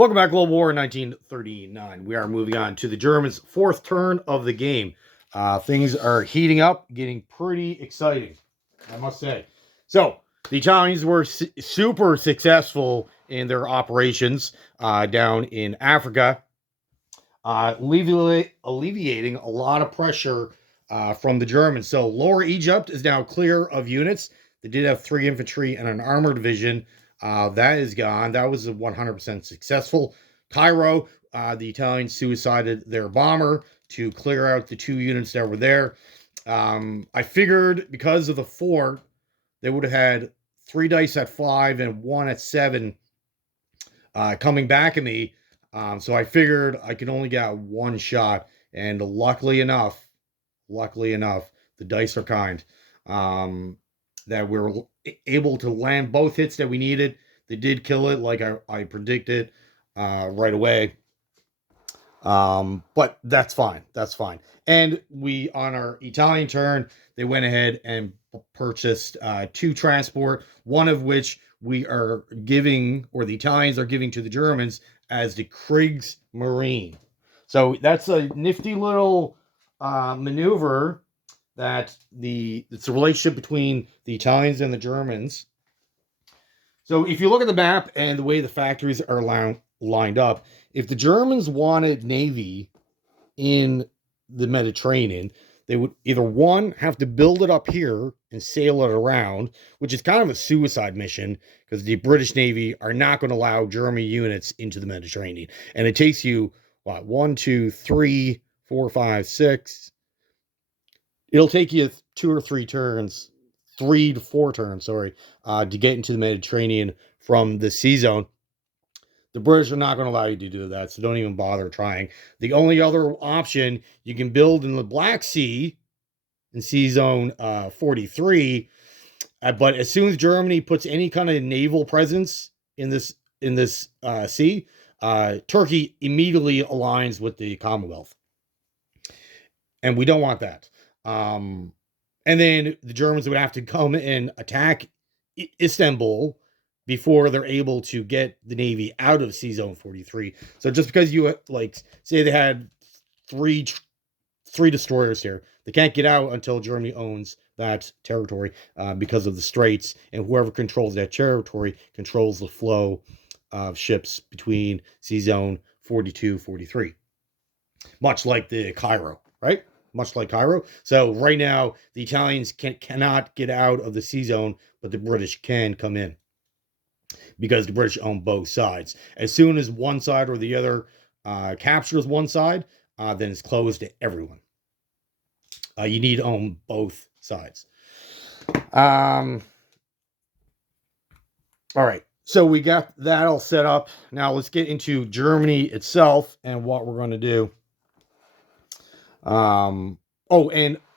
Welcome back, Global War 1939. We are moving on to the Germans' fourth turn of the game. Things are heating up, getting pretty exciting, I must say. So, the Italians were super successful in their operations down in Africa, alleviating a lot of pressure from the Germans. So, Lower Egypt is now clear of units. They did have 3 infantry and an armor division. That is gone. That was 100% successful. Cairo, the Italians suicided their bomber to clear out the 2 units that were there. I figured because of the 4, they would have had 3 dice at 5 and 1 at 7 coming back at me. So I figured I could only get 1 shot. And luckily enough, the dice are kind. That we were able to land both hits that we needed. They did kill it like I predicted right away. But that's fine. That's fine. And we, on our Italian turn, they went ahead and purchased 2 transport, one of which we are giving, or the Italians are giving to the Germans as the Kriegsmarine. So that's a nifty little maneuver that it's a relationship between the Italians and the Germans. So if you look at the map and the way the factories are lined up, if the Germans wanted Navy in the Mediterranean, they would either, one, have to build it up here and sail it around, which is kind of a suicide mission because the British Navy are not going to allow German units into the Mediterranean. And it takes you, 1, 2, 3, 4, 5, 6. It'll take you 2 or 3 turns, 3 to 4 turns, to get into the Mediterranean from the sea zone. The British are not going to allow you to do that, so don't even bother trying. The only other option, you can build in the Black Sea, in Sea Zone 43, but as soon as Germany puts any kind of naval presence in this sea, Turkey immediately aligns with the Commonwealth. And we don't want that. And then the Germans would have to come and attack Istanbul before they're able to get the Navy out of Sea Zone 43. So just because you, say they had three destroyers here, they can't get out until Germany owns that territory because of the straits, and whoever controls that territory controls the flow of ships between Sea Zone 42, 43. Much like the Cairo, right? Much like Cairo. So right now, the Italians cannot get out of the sea zone, but the British can come in because the British own both sides. As soon as one side or the other captures one side, then it's closed to everyone. You need to own both sides. All right. So we got that all set up. Now let's get into Germany itself and what we're going to do. And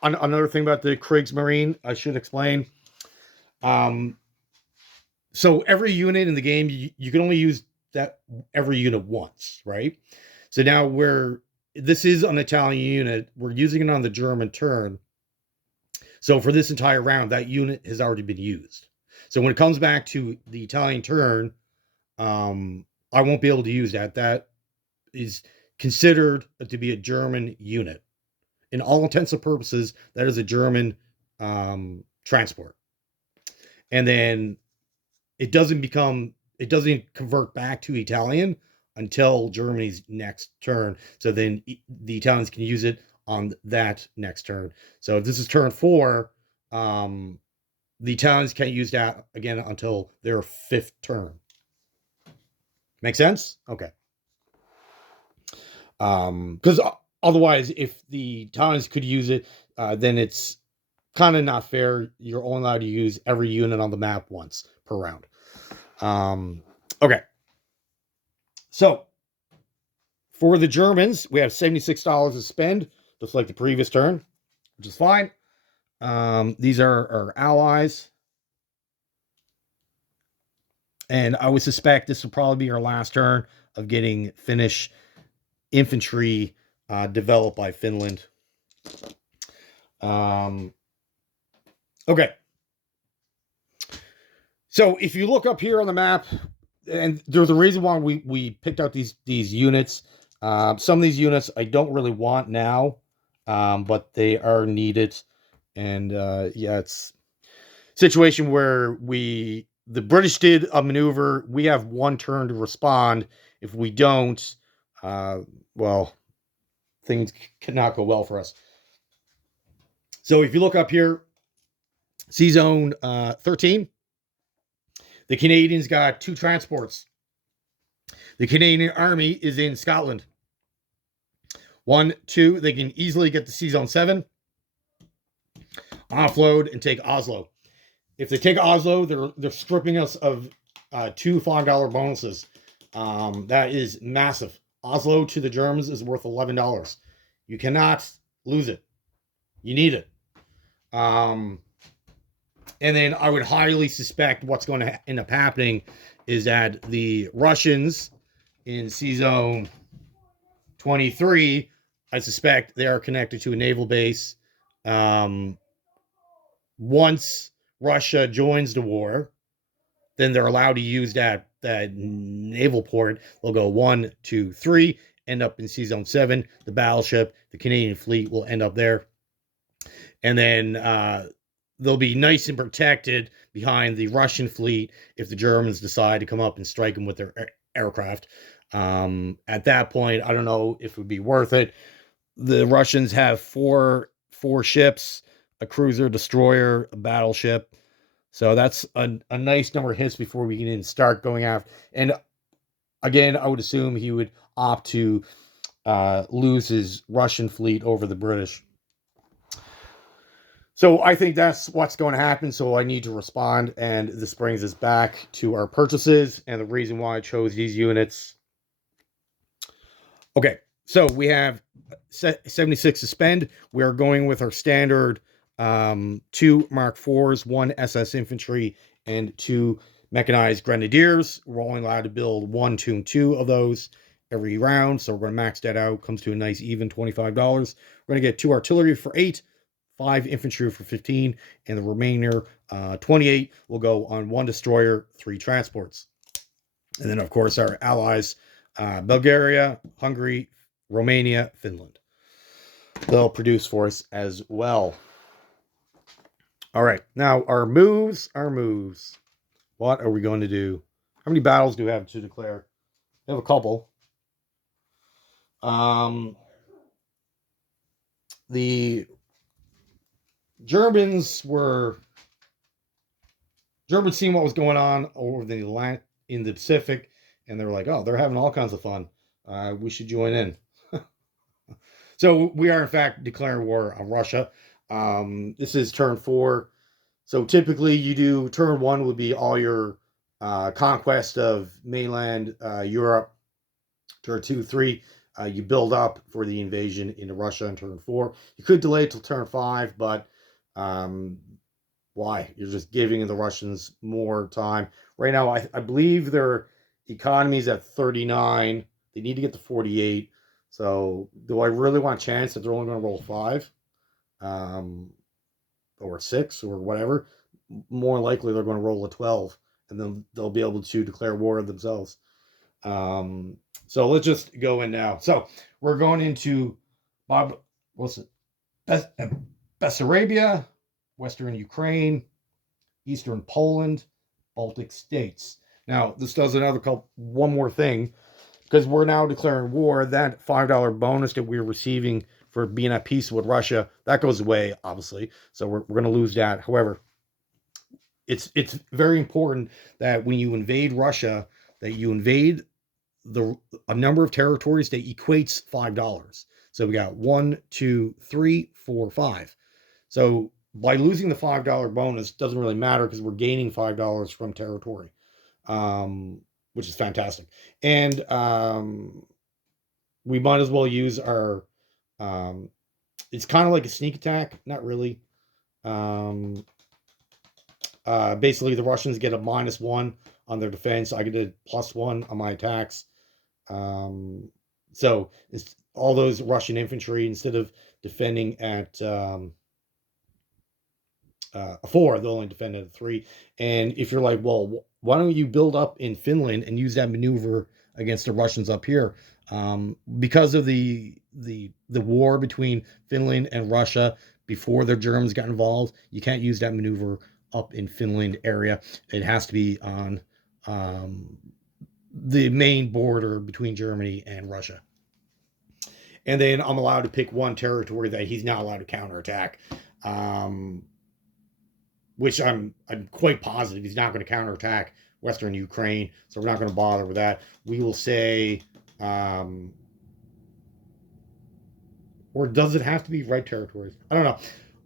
another thing about the Kriegsmarine, I should explain. So every unit in the game, you can only use that every unit once, right? So now this is an Italian unit. We're using it on the German turn. So for this entire round, that unit has already been used. So when it comes back to the Italian turn, I won't be able to use that. That is considered to be a German unit. In all intents and purposes, that is a German transport. And then it doesn't convert back to Italian until Germany's next turn. So then the Italians can use it on that next turn. So if this is turn 4, the Italians can't use that again until their 5th turn. Make sense? Okay. Because otherwise, if the Italians could use it, then it's kind of not fair. You're only allowed to use every unit on the map once per round. Okay. So, for the Germans, we have $76 to spend, just like the previous turn, which is fine. These are our allies. And I would suspect this will probably be our last turn of getting Finnish infantry developed by Finland. Okay. So if you look up here on the map, and there's a reason why we picked out these units. Some of these units I don't really want now, but they are needed. And yeah, it's a situation where the British did a maneuver. We have one turn to respond. If we don't, uh, well, things cannot go well for us. So if you look up here, C Zone 13, the Canadians got 2 transports. The Canadian Army is in Scotland. 1, 2, they can easily get to C Zone 7, offload, and take Oslo. If they take Oslo, they're stripping us of 2 $5 bonuses. That is massive. Oslo to the Germans is worth $11. You cannot lose it. You need it. And then I would highly suspect what's going to end up happening is that the Russians in C Zone 23, I suspect they are connected to a naval base. Once Russia joins the war, then they're allowed to use that naval port. They'll go 1, 2, 3, end up in C Zone 7. The battleship, the Canadian fleet will end up there. And then they'll be nice and protected behind the Russian fleet if the Germans decide to come up and strike them with their aircraft. At that point, I don't know if it would be worth it. The Russians have four ships, a cruiser, destroyer, a battleship. So that's a nice number of hits before we can even start going after. And again, I would assume he would opt to lose his Russian fleet over the British. So I think that's what's going to happen. So I need to respond. And this brings us back to our purchases and the reason why I chose these units. Okay, so we have 76 to spend. We are going with our standard 2 Mark IVs, 1 SS Infantry, and 2 Mechanized Grenadiers. We're only allowed to build 1, 2, and 2 of those every round. So we're going to max that out. Comes to a nice even $25. We're going to get 2 artillery for 8, 5 infantry for 15, and the remainder 28 will go on 1 destroyer, 3 transports. And then, of course, our allies, Bulgaria, Hungary, Romania, Finland. They'll produce for us as well. All right, now our moves. What are we going to do? How many battles do we have to declare? We have a couple. The Germans seeing what was going on over the land in the Pacific, and they were like, oh, they're having all kinds of fun. We should join in. So we are, in fact, declaring war on Russia. This is turn 4. So typically you do turn 1 would be all your conquest of mainland Europe. Turn 2, 3, you build up for the invasion into Russia in turn 4. You could delay it till turn 5, but why? You're just giving the Russians more time. Right now, I believe their economy is at 39. They need to get to 48. So do I really want a chance that they're only going to roll 5? Or 6 or whatever? More likely they're going to roll a 12, and then they'll be able to declare war on themselves. So let's just go in now. So we're going into Bessarabia, Western Ukraine, Eastern Poland, Baltic states. Now, this does one more thing, because we're now declaring war. That $5 bonus that we're receiving for being at peace with Russia, that goes away, obviously. So we're going to lose that. However, it's very important that when you invade Russia, that you invade a number of territories that equates $5. So we got 1, 2, 3, 4, 5. So by losing the $5 bonus doesn't really matter because we're gaining $5 from territory, which is fantastic. And we might as well use our. It's kind of like a sneak attack, not really. Basically, the Russians get a -1 on their defense. I get a +1 on my attacks. So it's all those Russian infantry, instead of defending at a 4, they'll only defend at a 3. And if you're like, well, why don't you build up in Finland and use that maneuver against the Russians up here? Because of the war between Finland and Russia before the Germans got involved, you can't use that maneuver up in Finland area. It has to be on the main border between Germany and Russia. And then I'm allowed to pick one territory that he's not allowed to counterattack, which I'm quite positive he's not going to counterattack Western Ukraine, so we're not going to bother with that. We will say, or does it have to be right territories? I don't know.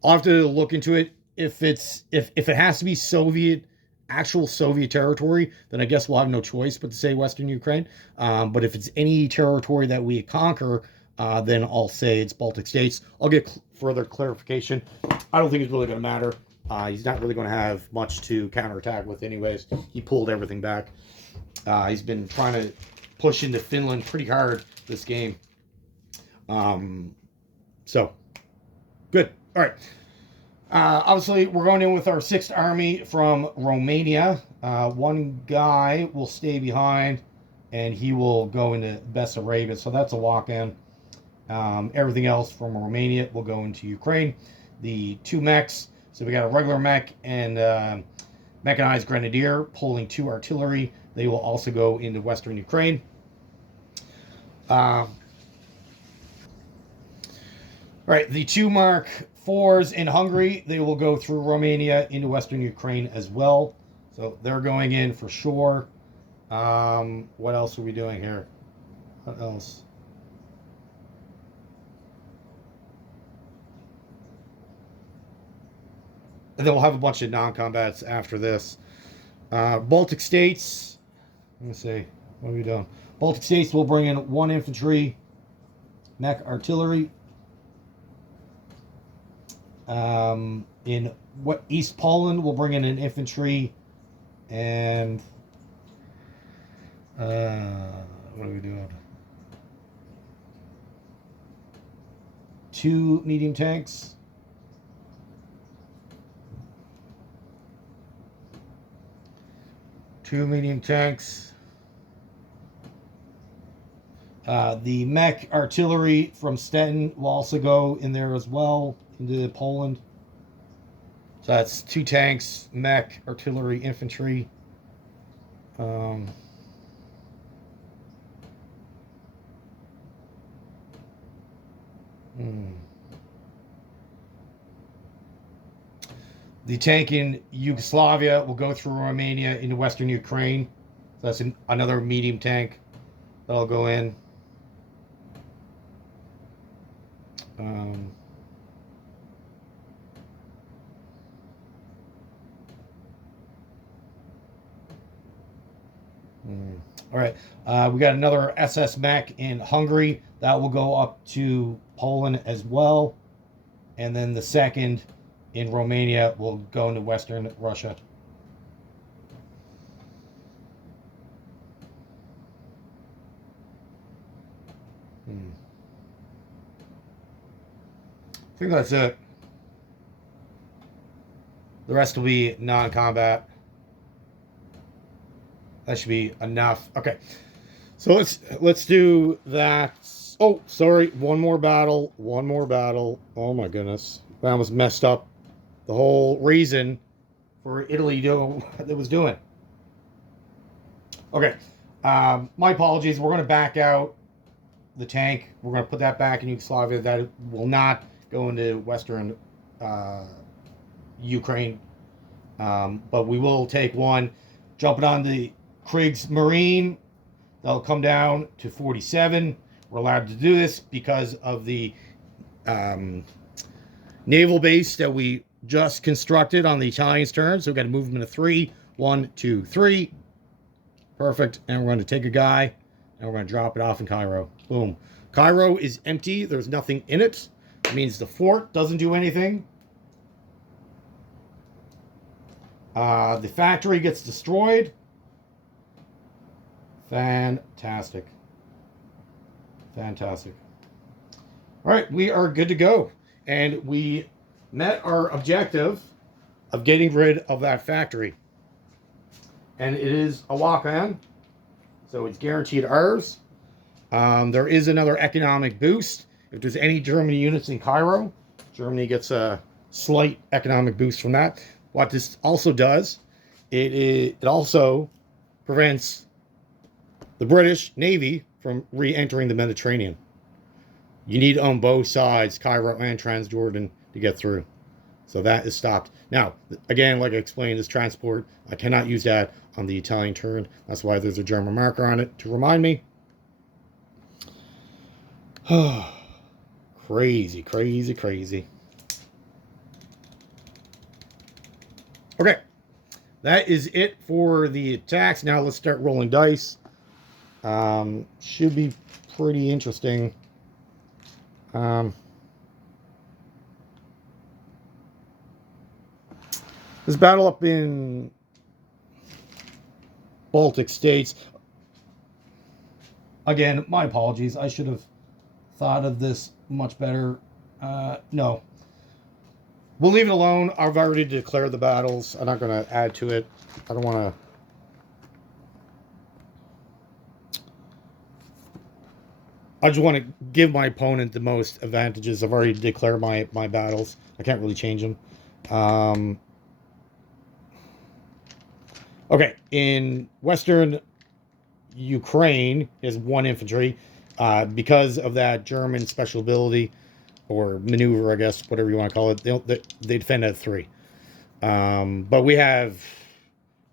I'll have to look into it. If it has to be actual Soviet territory, then I guess we'll have no choice but to say Western Ukraine. But if it's any territory that we conquer, then I'll say it's Baltic states. I'll get further clarification. I don't think it's really going to matter. He's not really going to have much to counterattack with anyways. He pulled everything back. He's been trying to push into Finland pretty hard this game. So, good. All right. Obviously, we're going in with our 6th Army from Romania. One guy will stay behind, and he will go into Bessarabia. So that's a walk-in. Everything else from Romania will go into Ukraine. The 2 mechs. So we got a regular mech and mechanized grenadier pulling 2 artillery. They will also go into Western Ukraine. All right, the 2 Mark 4s in Hungary, they will go through Romania into Western Ukraine as well. So they're going in for sure. What else are we doing here? What else? And then we'll have a bunch of non-combats after this. Baltic states. Let me see. What are we doing? Baltic states will bring in 1 infantry, mech artillery. In East Poland, we'll bring in an infantry and what are we doing? 2 medium tanks. The mech artillery from Stettin will also go in there as well, into Poland. So that's 2 tanks, mech, artillery, infantry. The tank in Yugoslavia will go through Romania into Western Ukraine. So that's another medium tank that'll go in. All right, we got another SS mech in Hungary that will go up to Poland as well, and then the 2nd in Romania will go into Western Russia. I think that's it. The rest will be non-combat. That should be enough. Okay, so let's do that. Oh, sorry, one more battle. Oh my goodness, I almost messed up the whole reason for Italy doing what it was doing. Okay, my apologies. We're going to back out the tank. We're going to put that back in Yugoslavia. That will not go into Western Ukraine, but we will take one, jumping on the Kriegsmarine. They'll come down to 47. We're allowed to do this because of the naval base that we just constructed on the Italians' turn. So we've got a movement of 3. 1, 2, 3. Perfect. And we're going to take a guy and we're going to drop it off in Cairo. Boom. Cairo is empty. There's nothing in it. It means the fort doesn't do anything. The factory gets destroyed. Fantastic. All right, we are good to go. And we met our objective of getting rid of that factory. and it is a walk-on, so it's guaranteed ours. There is another economic boost. If there's any Germany units in Cairo, Germany gets a slight economic boost from that. What this also does, it also prevents the British Navy from re-entering the Mediterranean. You need on both sides, Cairo and Transjordan, to get through. So that is stopped. Now, again, like I explained, this transport, I cannot use that on the Italian turn. That's why there's a German marker on it to remind me. Crazy, crazy, crazy. Okay, that is it for the attacks. Now let's start rolling dice. Should be pretty interesting. This battle up in Baltic states. Again, my apologies. I should have thought of this much better. No. We'll leave it alone. I've already declared the battles. I'm not going to add to it. I don't want to... I just want to give my opponent the most advantages. I've already declared my battles. I can't really change them. Okay, in Western Ukraine is 1 infantry. Because of that German special ability or maneuver, I guess, whatever you want to call it, they defend at 3. But we have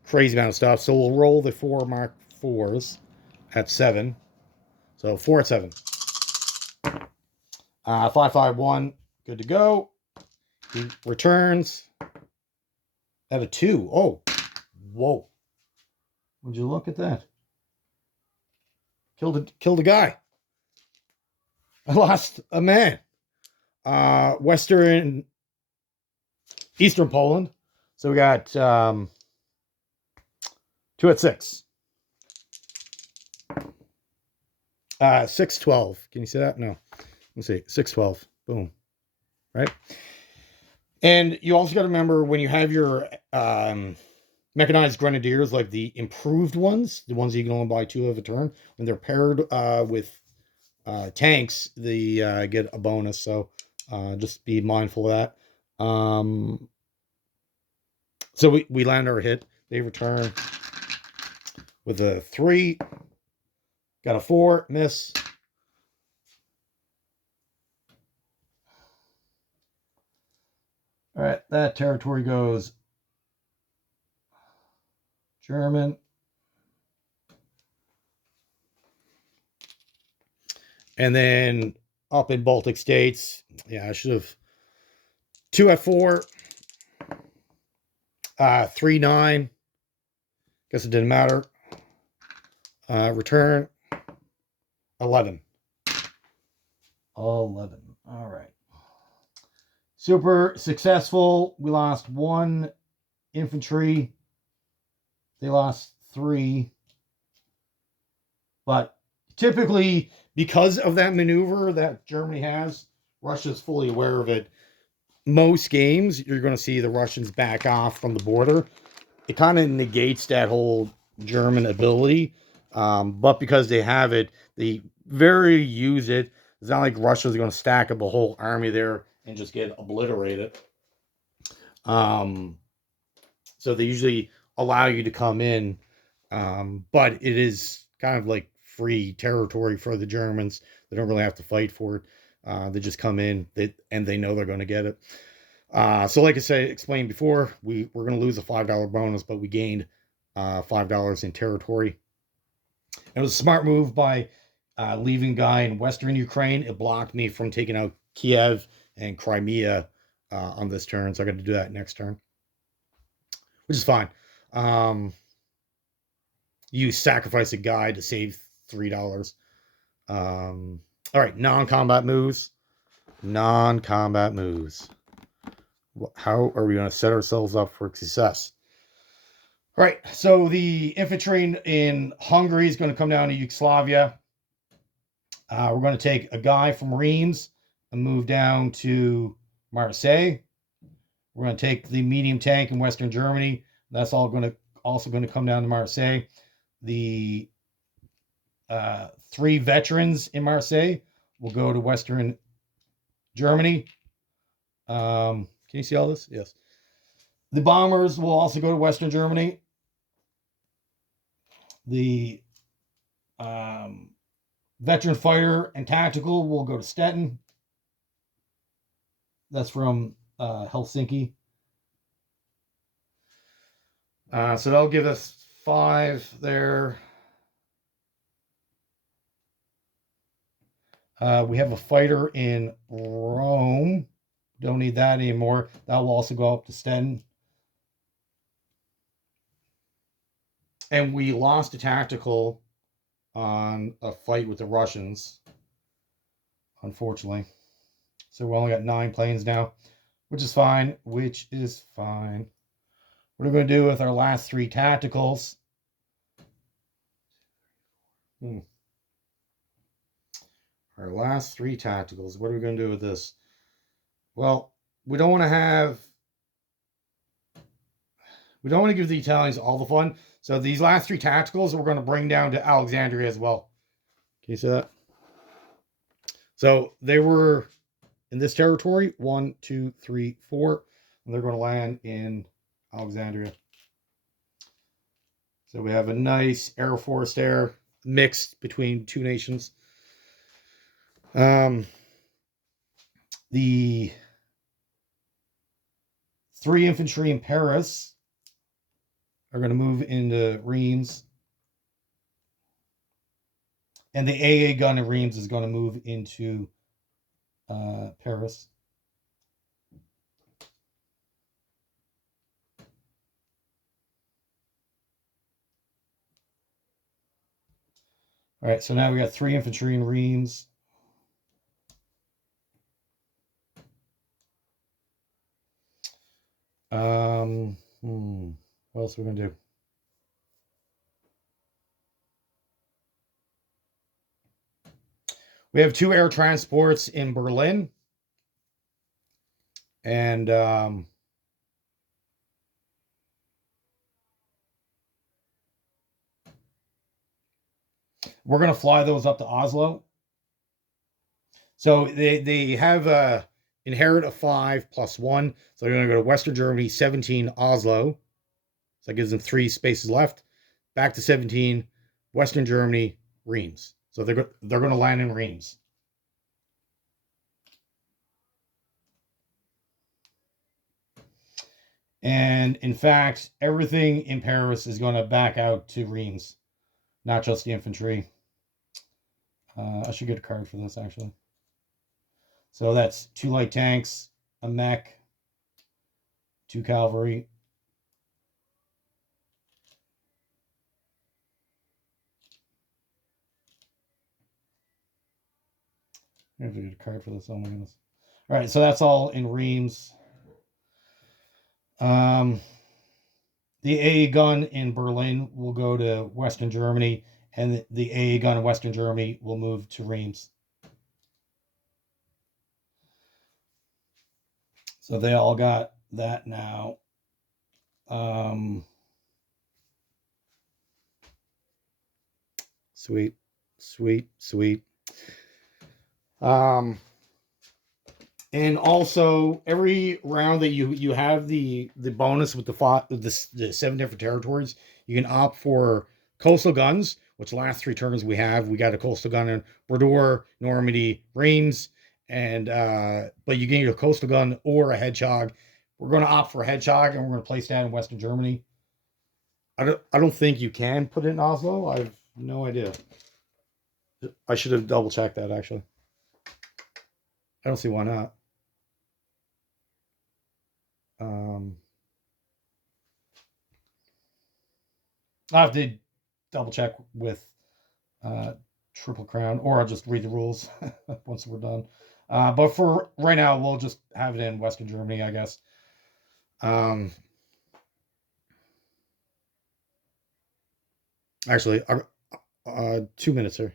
crazy amount of stuff, so we'll roll the 4 Mark 4s at 7. So 4 at 7. 551, good to go. He returns at a 2. Oh, whoa! Would you look at that? Killed a guy. I lost a man. Eastern Poland. So we got 2 at 6. 6-12. Can you see that? No. Let's see. 6-12. Boom. Right? And you also got to remember when you have your mechanized grenadiers, like the improved ones, the ones you can only buy 2 of a turn, when they're paired with tanks, they get a bonus. So just be mindful of that. So we land our hit. They return with a 3. Got a 4. Miss. All right, that territory goes German. And then up in Baltic states, yeah, I should have 2 at 4, 3-9. Guess it didn't matter. Return 11. 11. All right. Super successful. We lost 1 infantry. They lost 3. But typically, because of that maneuver that Germany has, Russia's fully aware of it. Most games, you're going to see the Russians back off from the border. It kind of negates that whole German ability. But because they have it, they very use it. It's not like Russia's going to stack up a whole army there and just get obliterated. So they usually allow you to come in. But it is kind of like free territory for the Germans. They don't really have to fight for it. They just come in, and they know they're going to get it. So like I explained before, we're going to lose a $5 bonus, but we gained $5 in territory. It was a smart move by leaving a guy in Western Ukraine. It blocked me from taking out Kiev and Crimea on this turn, so I got to do that next turn, which is fine. You sacrifice a guy to save $3. All right, non-combat moves. Non-combat moves. How are we going to set ourselves up for success? All right, so the infantry in Hungary is going to come down to Yugoslavia. We're going to take a guy from Reims and move down to Marseille. We're going to take the medium tank in Western Germany. That's all going to also going to come down to Marseille. The 3 veterans in Marseille will go to Western Germany. Can you see all this? Yes. The bombers will also go to Western Germany. The veteran fighter and tactical will go to Stettin. That's from Helsinki. So that'll give us 5 there. We have a fighter in Rome. Don't need that anymore. That will also go up to Stettin. And we lost a tactical on a fight with the Russians, unfortunately. So we only got 9 planes now, which is fine. What are we going to do with our last 3 tacticals? Our last 3 tacticals. What are we going to do with this? Well, we don't want to give the Italians all the fun. So these last 3 tacticals we're going to bring down to Alexandria as well. Can you see that? So they were in this territory, 1, 2, 3, 4, and they're going to land in Alexandria. So we have a nice Air Force there, mixed between 2 nations. The 3 infantry in Paris are going to move into Reims. And the AA gun in Reims is going to move into Paris. All right, so now we got 3 infantry in Reims. What else are we going to do? We have 2 air transports in Berlin. And we're going to fly those up to Oslo. So they have inherit a 5 plus 1. So they're going to go to Western Germany, 17 Oslo. So that gives them 3 spaces left. Back to 17, Western Germany, Reims. So they're going to land in Reims. And in fact, everything in Paris is going to back out to Reims, not just the infantry. I should get a card for this, actually. So that's 2 light tanks, a mech, 2 cavalry. I have to get a card for this. Oh my goodness. All right, so that's all in Reims. The AA gun in Berlin will go to Western Germany, and the AA gun in Western Germany will move to Reims. So they all got that now. Sweet. And also every round that you have the bonus with the 7 different territories, you can opt for coastal guns, which last 3 turns we got a coastal gun in Bordeaux, Normandy, Reims, and but you can get a coastal gun or a hedgehog. We're going to opt for a hedgehog, and we're going to place that in Western Germany. I don't think you can put it in Oslo. I have no idea. I should have double checked that, actually. I don't see why not. I'll have to double check with TripleCrown, or I'll just read the rules once we're done. But for right now, we'll just have it in Western Germany, I guess. Actually, 2 minutes here.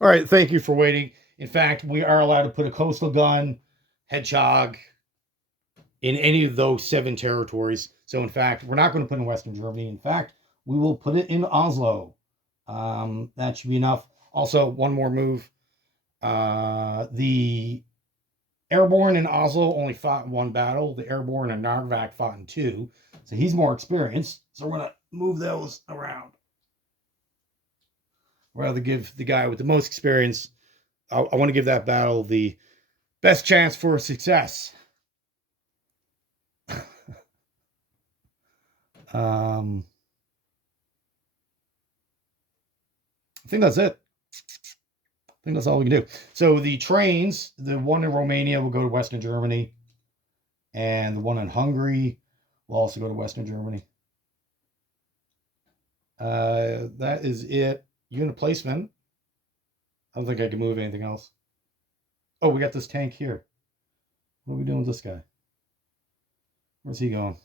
All right, thank you for waiting. In fact, we are allowed to put a coastal gun, hedgehog, in any of those 7 territories. So, in fact, we're not going to put in Western Germany. In fact, we will put it in Oslo. That should be enough. Also, one more move. The Airborne in Oslo only fought in 1 battle. The Airborne in Narvak fought in 2. So he's more experienced. So we're going to move those around. Rather give the guy with the most experience, I want to give that battle the best chance for success. I think that's it. I think that's all we can do. So the trains, the one in Romania will go to Western Germany, and the one in Hungary will also go to Western Germany. That is it. Unit placement. I don't think I can move anything else. Oh, we got this tank here. What are we doing with this guy? Where's he going?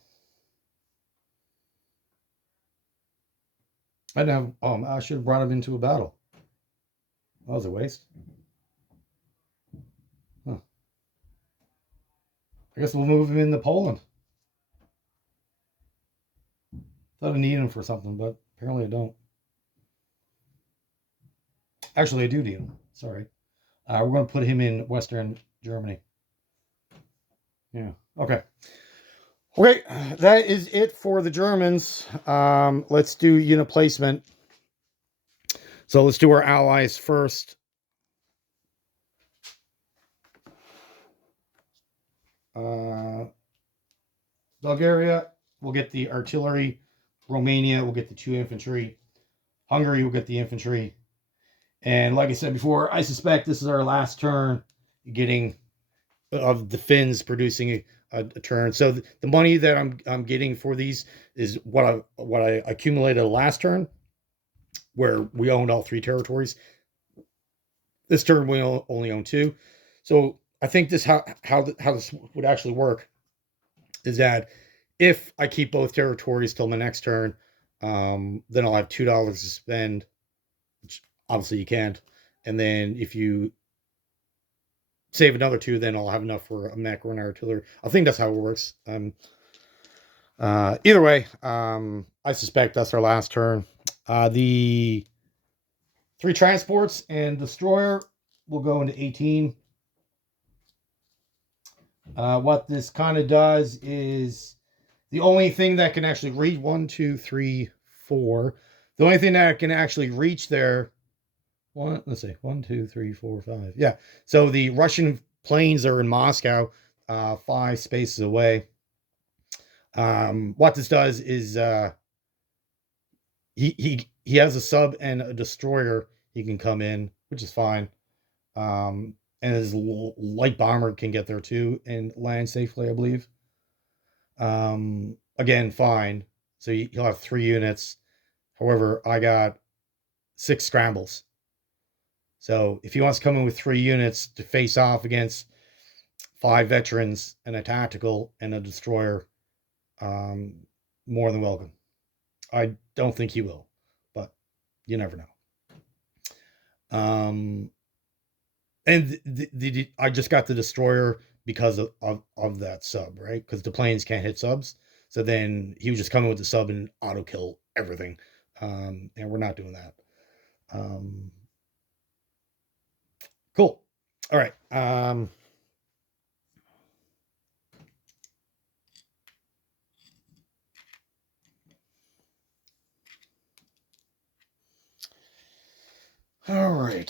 I didn't have. Oh, I should have brought him into a battle. That was a waste. Huh. I guess we'll move him into Poland. Thought I need him for something, but apparently I don't. Actually, I do need him. Sorry. We're going to put him in Western Germany. Yeah. Okay. Okay, that is it for the Germans. Let's do unit placement. So let's do our allies first. Bulgaria will get the artillery. Romania will get the 2 infantry. Hungary will get the infantry. And like I said before, I suspect this is our last turn getting of the Finns producing a turn. So the money that I'm getting for these is what I accumulated last turn, where we owned all 3 territories. This turn we only own 2. So I think this how this would actually work is that if I keep both territories till my next turn, then I'll have $2 to spend, which obviously you can't. And then if you save another 2, then I'll have enough for a mech or an artillery. I think that's how it works. Either way, I suspect that's our last turn. The 3 transports and destroyer will go into 18. What this kind of does is the only thing that can actually reach 1, 2, 3, 4. The only thing that can actually reach there. Let's see, 1, 2, 3, 4, 5. Yeah. So the Russian planes are in Moscow, 5 spaces away. What this does is he has a sub and a destroyer he can come in, which is fine. And his light bomber can get there too and land safely, I believe. Again, fine. So he'll have 3 units. However, I got 6 scrambles. So if he wants to come in with 3 units to face off against 5 veterans and a tactical and a destroyer, more than welcome. I don't think he will, but you never know. And I just got the destroyer because of that sub, right? Because the planes can't hit subs. So then he was just coming with the sub and auto kill everything. And we're not doing that. Cool. All right. All right.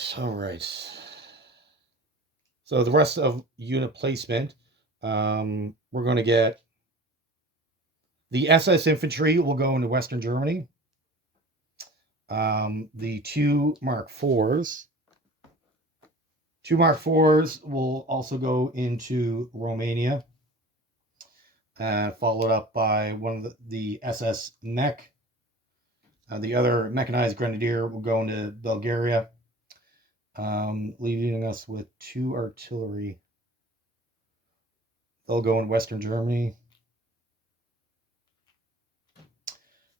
So the rest of unit placement, we're going to get the SS infantry will go into Western Germany. The 2 Mark IVs. 2 Mark IVs will also go into Romania, followed up by one of the SS mech. The other mechanized grenadier will go into Bulgaria, leaving us with 2 artillery. They'll go in Western Germany.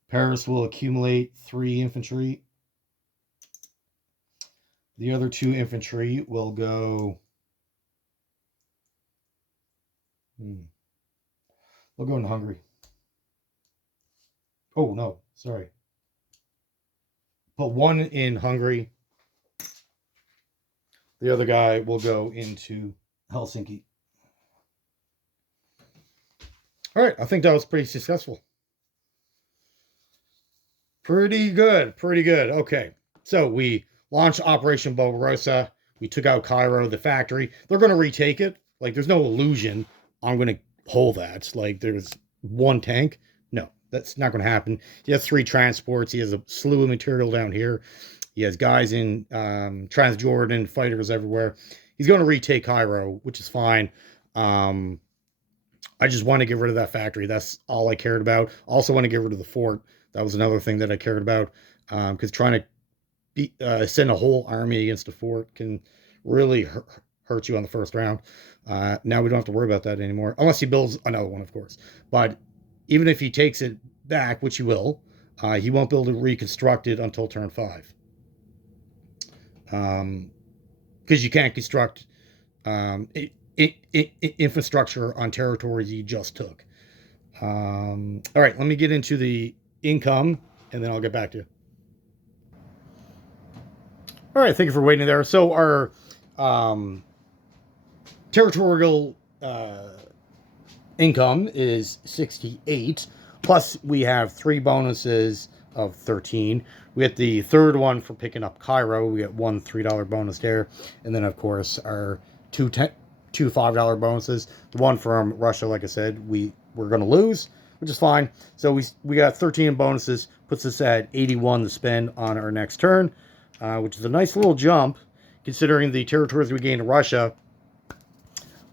Paris will accumulate 3 infantry. The other 2 infantry will go. We'll go into Hungary. Oh, no. Sorry. Put one in Hungary. The other guy will go into Helsinki. All right. I think that was pretty successful. Pretty good. Pretty good. Okay. So we launched Operation Barbarossa. We took out Cairo, the factory. They're going to retake it. Like, there's no illusion I'm going to hold that. Like, there's one tank. No, that's not going to happen. He has 3 transports. He has a slew of material down here. He has guys in Transjordan, fighters everywhere. He's going to retake Cairo, which is fine. I just want to get rid of that factory. That's all I cared about. Also want to get rid of the fort. That was another thing that I cared about. Because trying to send a whole army against a fort can really hurt you on the first round. Now we don't have to worry about that anymore. Unless he builds another one, of course. But even if he takes it back, which he will, he won't be able to reconstruct it until turn 5. Because you can't construct infrastructure on territories you just took. All right, let me get into the income, and then I'll get back to you. All right, thank you for waiting there. So our territorial income is 68, plus we have 3 bonuses of 13. We get the third one for picking up Cairo. We get one $3 bonus there, and then of course our two $5 bonuses. The one from Russia, like I said, we're going to lose, which is fine. So we got 13 bonuses, puts us at 81 to spend on our next turn, which is a nice little jump considering the territories we gained in Russia.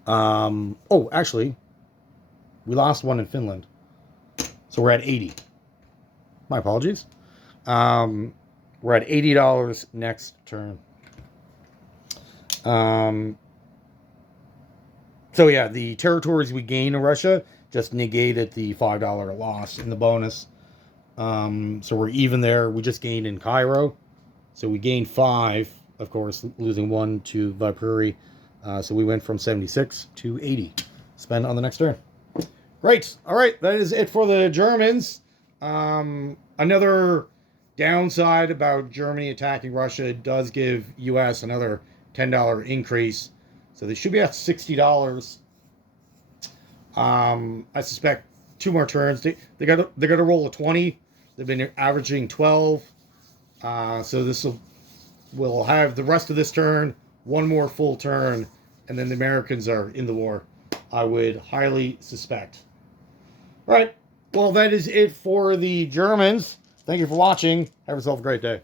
Oh, actually, we lost one in Finland, so we're at 80. My apologies. We're at $80 next turn. So yeah, the territories we gained in Russia just negated the $5 loss in the bonus. So we're even there. We just gained in Cairo. So we gained 5, of course, losing 1 to Viipuri. So we went from 76 to 80. Spend on the next turn. Great. All right, that is it for the Germans. Another downside about Germany attacking Russia, it does give U.S. another $10 increase. So they should be at $60. I suspect 2 more turns. They got to roll a 20. They've been averaging 12. So this will have the rest of this turn, 1 more full turn, and then the Americans are in the war. I would highly suspect. All right. Well, that is it for the Germans. Thank you for watching. Have yourself a great day.